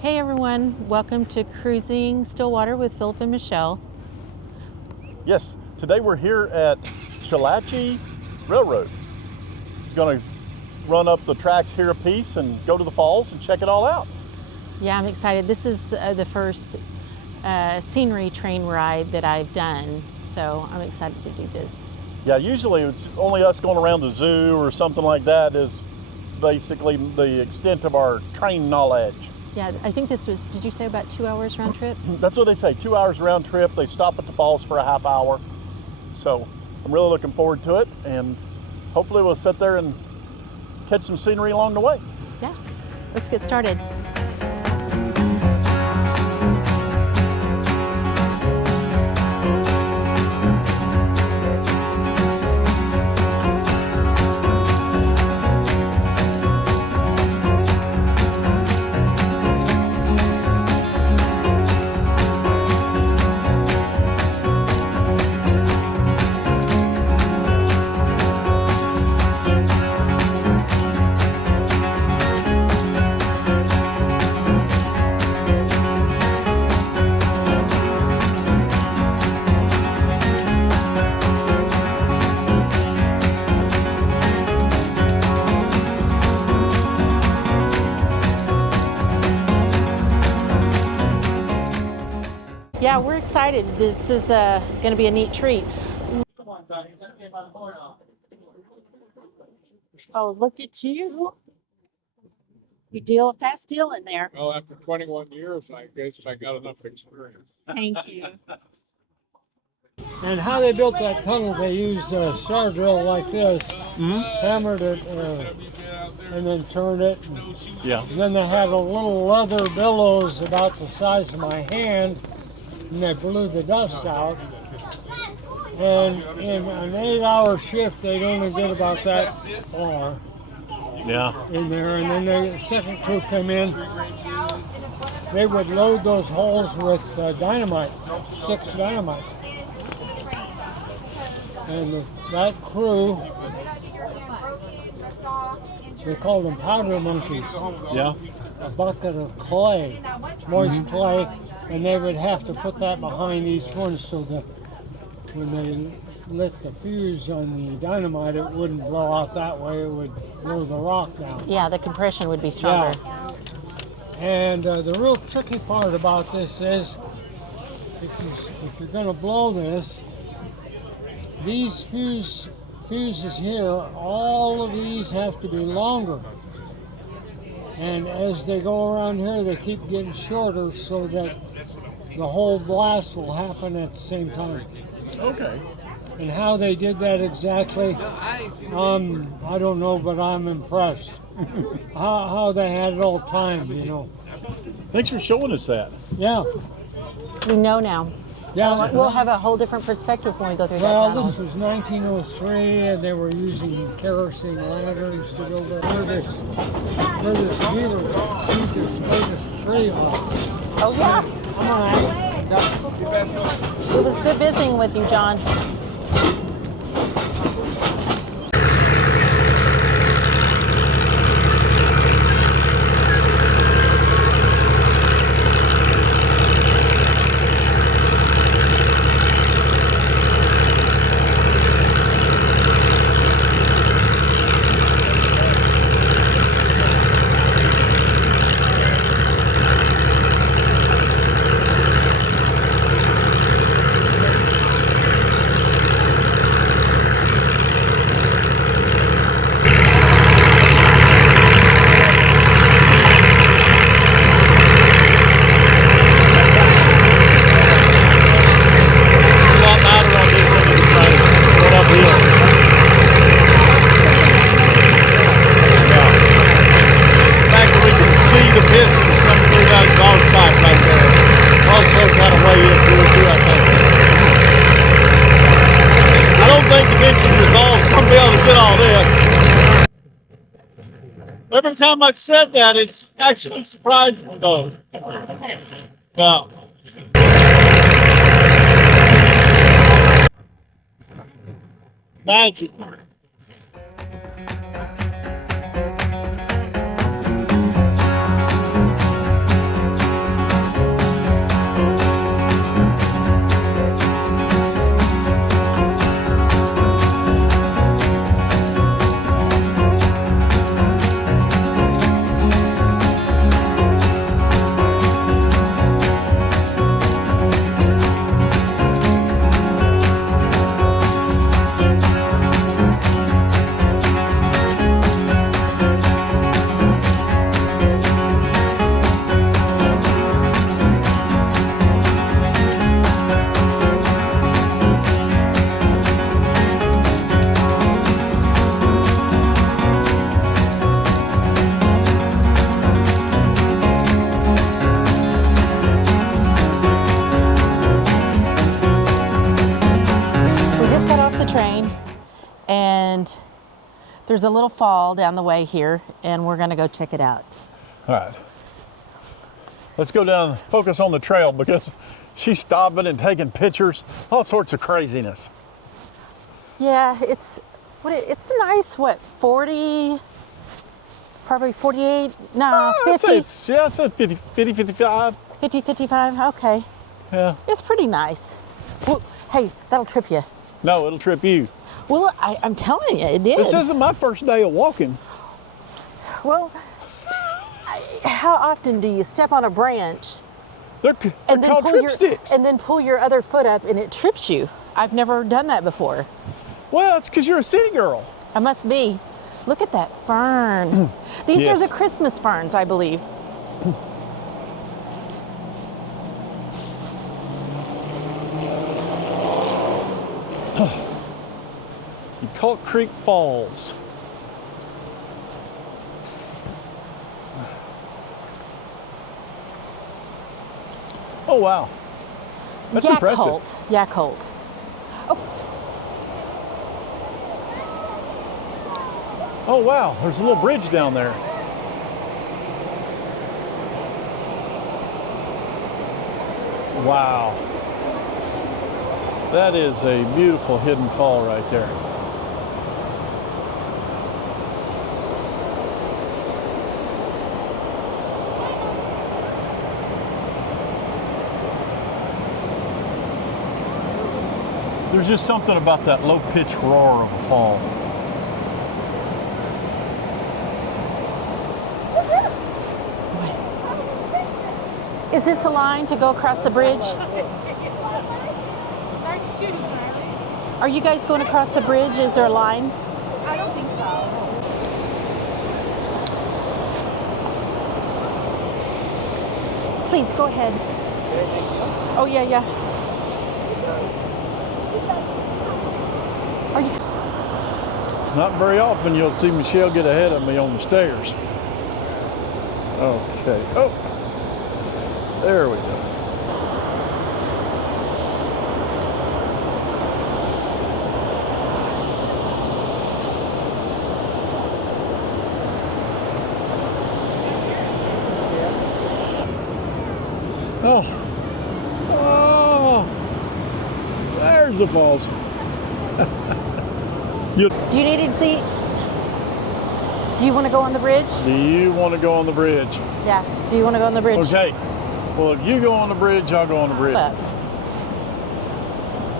Hey everyone, welcome to Cruising Stillwater with Philip and Michelle. Yes, today we're here at Chelatchie Railroad. It's going to run up the tracks here a piece and go to the falls and check it all out. Yeah, I'm excited. This is the first scenery train ride that I've done, so I'm excited to do this. Yeah, usually it's only us going around the zoo or something like that is basically the extent of our train knowledge. Yeah, I think this was, did you say about 2 hours round trip? That's what they say, 2 hours round trip. They stop at the falls for a half hour. So I'm really looking forward to it, and hopefully we'll sit there and catch some scenery along the way. Yeah, let's get started. Yeah, we're excited. This is going to be a neat treat. Oh, look at you. You deal a fast deal in there. Well, after 21 years, I guess I got enough experience. Thank you. And how they built that tunnel, they used a star drill like this, hammered it, and then turned it. Yeah. And then they had a little leather bellows about the size of my hand, and they blew the dust out. And in an 8-hour shift, they'd only get about that far in there. And then the second crew came in. They would load those holes with dynamite, 6 dynamite. And that crew, they called them powder monkeys. Yeah. A bucket of clay, moist clay, and they would have to put that behind each one so that when they lit the fuse on the dynamite, it wouldn't blow out that way, it would blow the rock down. Yeah, the compression would be stronger. Yeah. And the real tricky part about this is, if you're going to blow this, these fuses here, all of these have to be longer. And as they go around here, they keep getting shorter so that the whole blast will happen at the same time. Okay. And how they did that exactly, I don't know, but I'm impressed. how they had it all timed, you know. Thanks for showing us that. Yeah. We know now. Yeah. We'll have a whole different perspective when we go through that Well, tunnel. this was 1903, and they were using kerosene lanterns to build it. Where this beaver keep this tree on. Oh yeah, Come on. it was good visiting with you, John. Every time I've said that, it's actually surprised me though. Yeah. Magic. There's a little fall down the way here, and we're gonna go check it out. All right. Let's go down, focus on the trail because she's stopping and taking pictures, all sorts of craziness. Yeah, it's a nice, 40, probably 48, no, 50. I'd say 50, 55. 50, 55, okay. Yeah. It's pretty nice. Well, hey, that'll trip you. No, it'll trip you. Well, I'm telling you, it did. This isn't my first day of walking. Well, how often do you step on a branch They're called trip sticks. and then pull your other foot up and it trips you? I've never done that before. Well, it's because you're a city girl. I must be. Look at that fern. These are Yes. the Christmas ferns, I believe. Yacolt Creek Falls. Oh, wow. That's impressive. Yacolt. Oh, wow. There's a little bridge down there. Wow. That is a beautiful hidden fall right there. There's just something about that low-pitched roar of a fall. Is this a line to go across the bridge? Are you guys going across the bridge? Is there a line? I don't think so. Please, go ahead. Oh, yeah, yeah. Are you... Not very often you'll see Michelle get ahead of me on the stairs. Okay. Oh, there we go. Oh, there's the falls. Do you need a seat? Do you want to go on the bridge? Do you want to go on the bridge? Yeah. Do you want to go on the bridge? Okay. Well, if you go on the bridge, I'll go on the bridge. But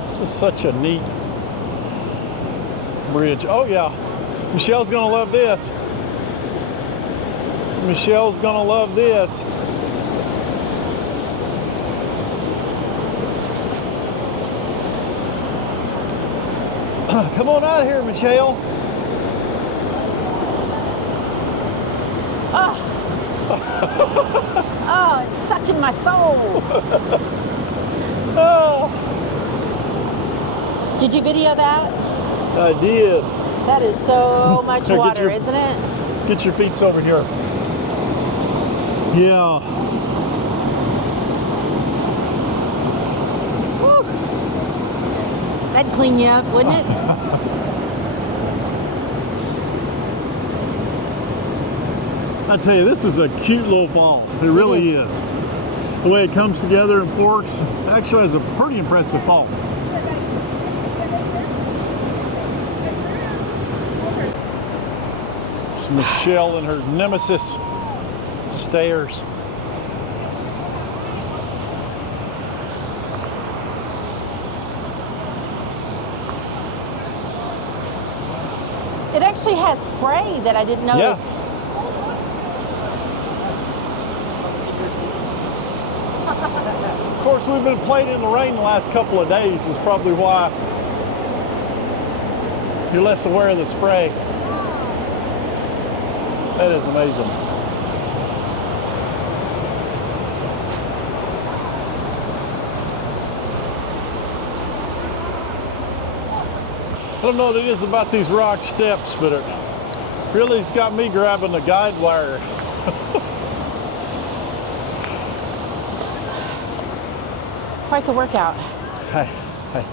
This is such a neat bridge. Oh, yeah. Michelle's going to love this. Michelle's going to love this. Come on out here, Michelle. oh, it's sucking my soul. Oh, Did you video that? I did. That is so much Here, get water, your- isn't it? Get your feet over here. Yeah. Whew. That'd clean you up, wouldn't it? I tell you, this is a cute little fall. It really is. The way it comes together and forks actually has a pretty impressive fall. It's Michelle and her nemesis stairs. It actually has spray that I didn't notice. Yeah. Of course, we've been playing in the rain the last couple of days is probably why you're less aware of the spray. That is amazing. I don't know what it is about these rock steps, but it really has got me grabbing the guide wire. Quite the workout. Hey, hey.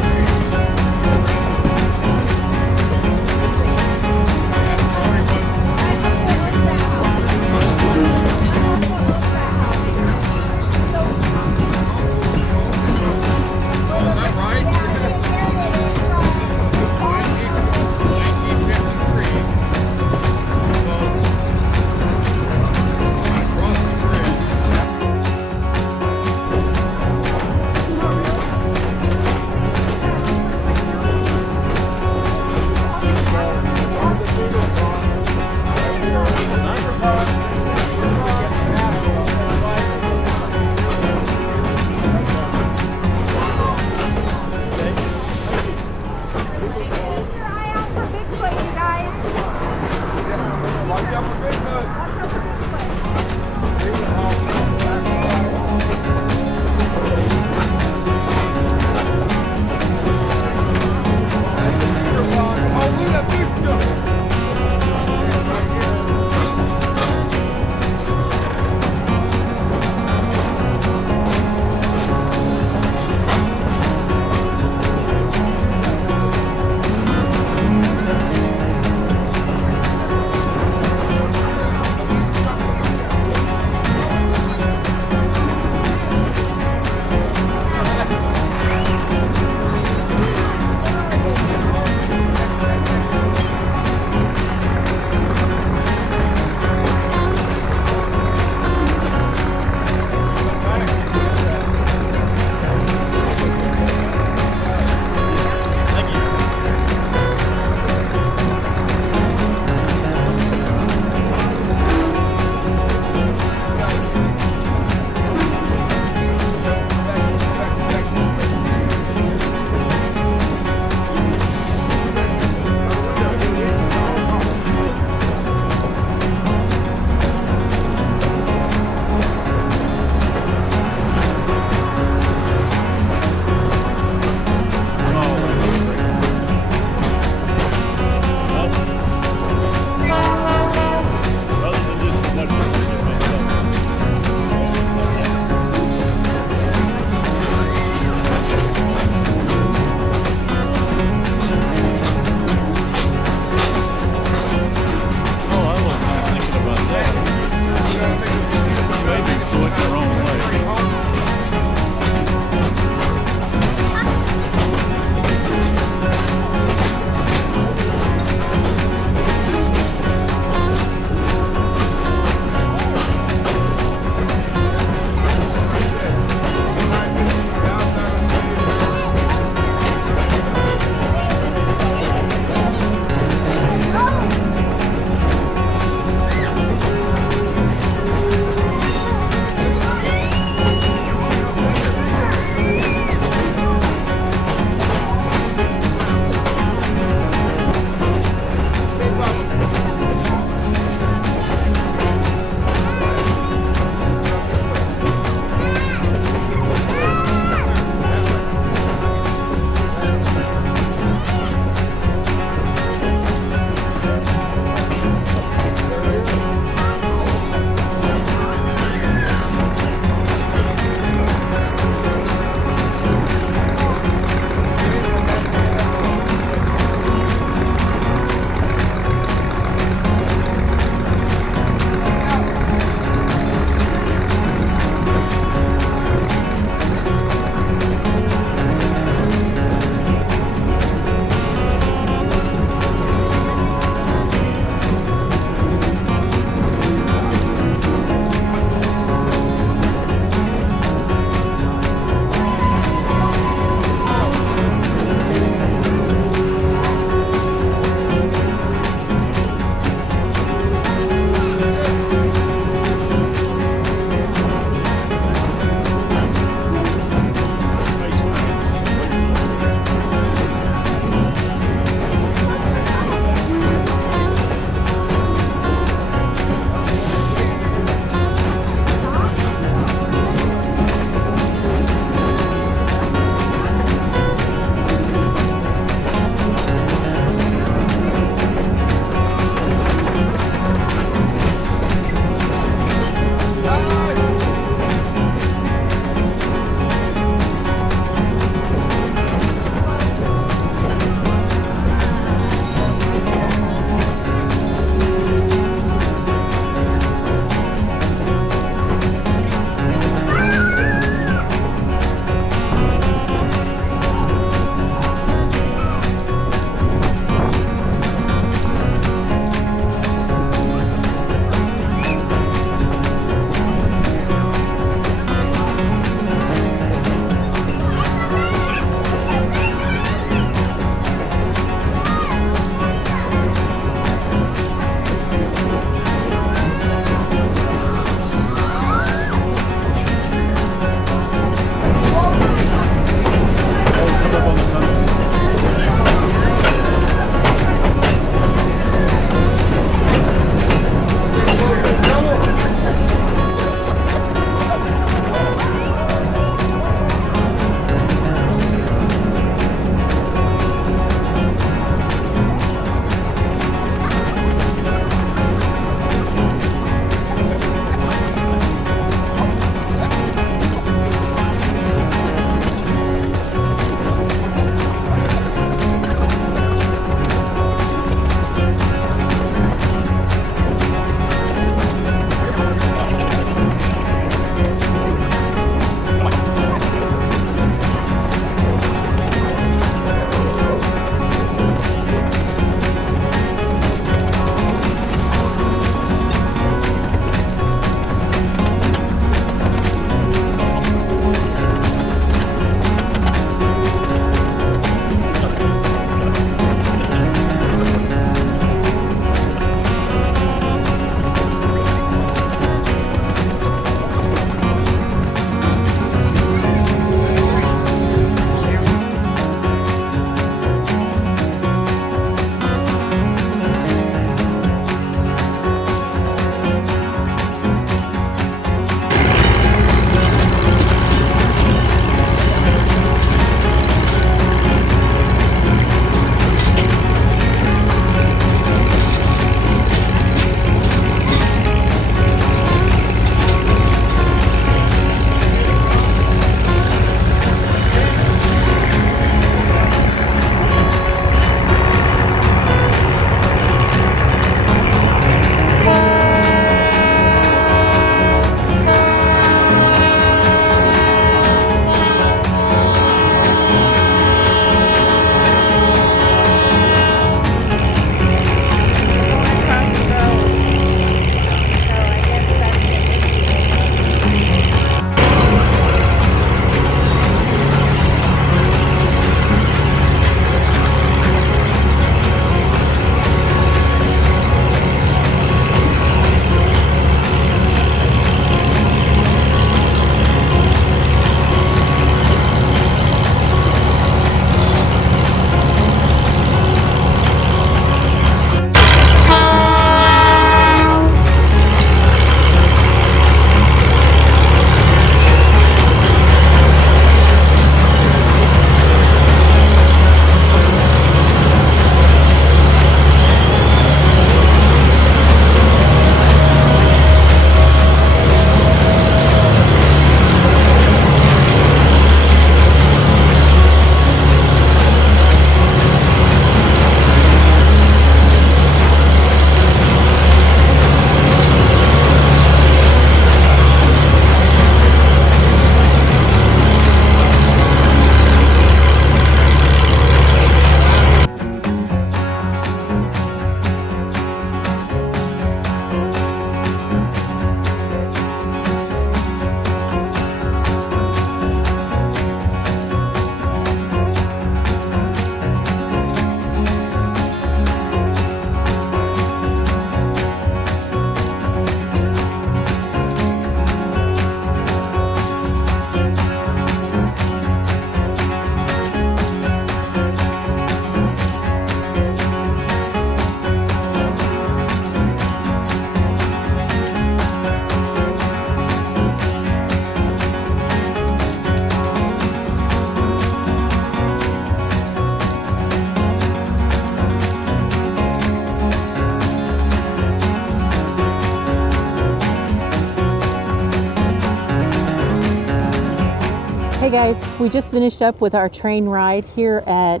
guys, we just finished up with our train ride here at,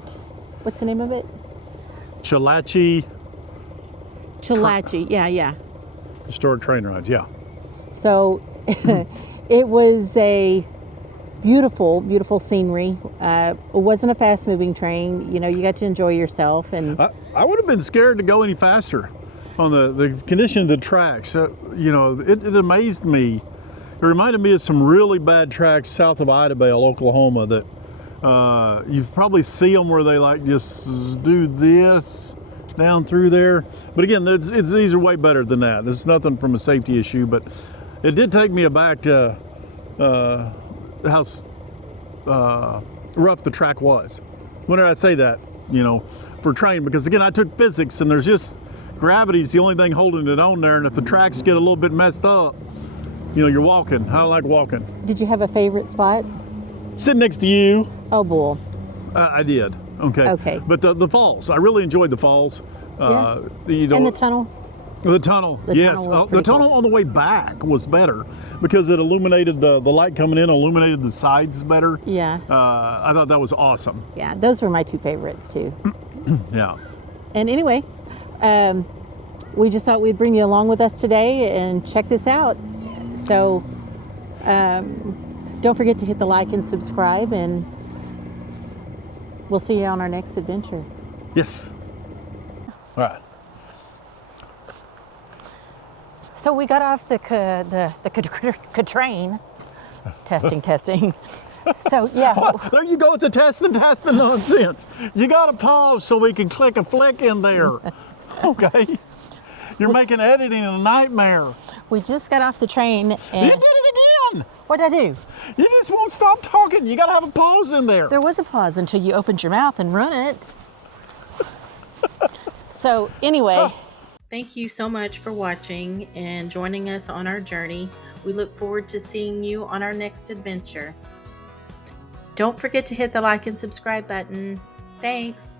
what's the name of it? Chelatchie Yeah. Historic Train Rides, yeah. So it was a beautiful, beautiful scenery. It wasn't a fast moving train. You know, you got to enjoy yourself. And I would have been scared to go any faster on the condition of the tracks. You know, it amazed me. It reminded me of some really bad tracks south of Idabel, Oklahoma, that you probably see them where they like just do this down through there. But again, these are way better than that. There's nothing from a safety issue, but it did take me aback to how rough the track was. When did I say that? You know, for train, because again, I took physics, and there's just gravity's the only thing holding it on there, and if the tracks get a little bit messed up, you know, you're walking. I like walking. did you have a favorite spot? Sitting next to you. Oh, bull. I did. Okay. Okay. But the falls, I really enjoyed the falls. Yeah. You know, And the tunnel? The tunnel, The yes. tunnel was The pretty tunnel cool. on the way back was better because it illuminated the light coming in, illuminated the sides better. Yeah. I thought that was awesome. Yeah, those were my two favorites too. Yeah. And anyway, we just thought we'd bring you along with us today and check this out. So don't forget to hit the like and subscribe, and we'll see you on our next adventure. Yes. All right. So we got off the train. Testing. So yeah. There you go with the testing nonsense. You got to pause so we can click a flick in there. Okay. You're making editing a nightmare. We just got off the train You and did it again. what'd I do? You just won't stop talking. You got to have a pause in there. There was a pause until you opened your mouth and run it. So anyway, thank you so much for watching and joining us on our journey. We look forward to seeing you on our next adventure. Don't forget to hit the like and subscribe button. Thanks.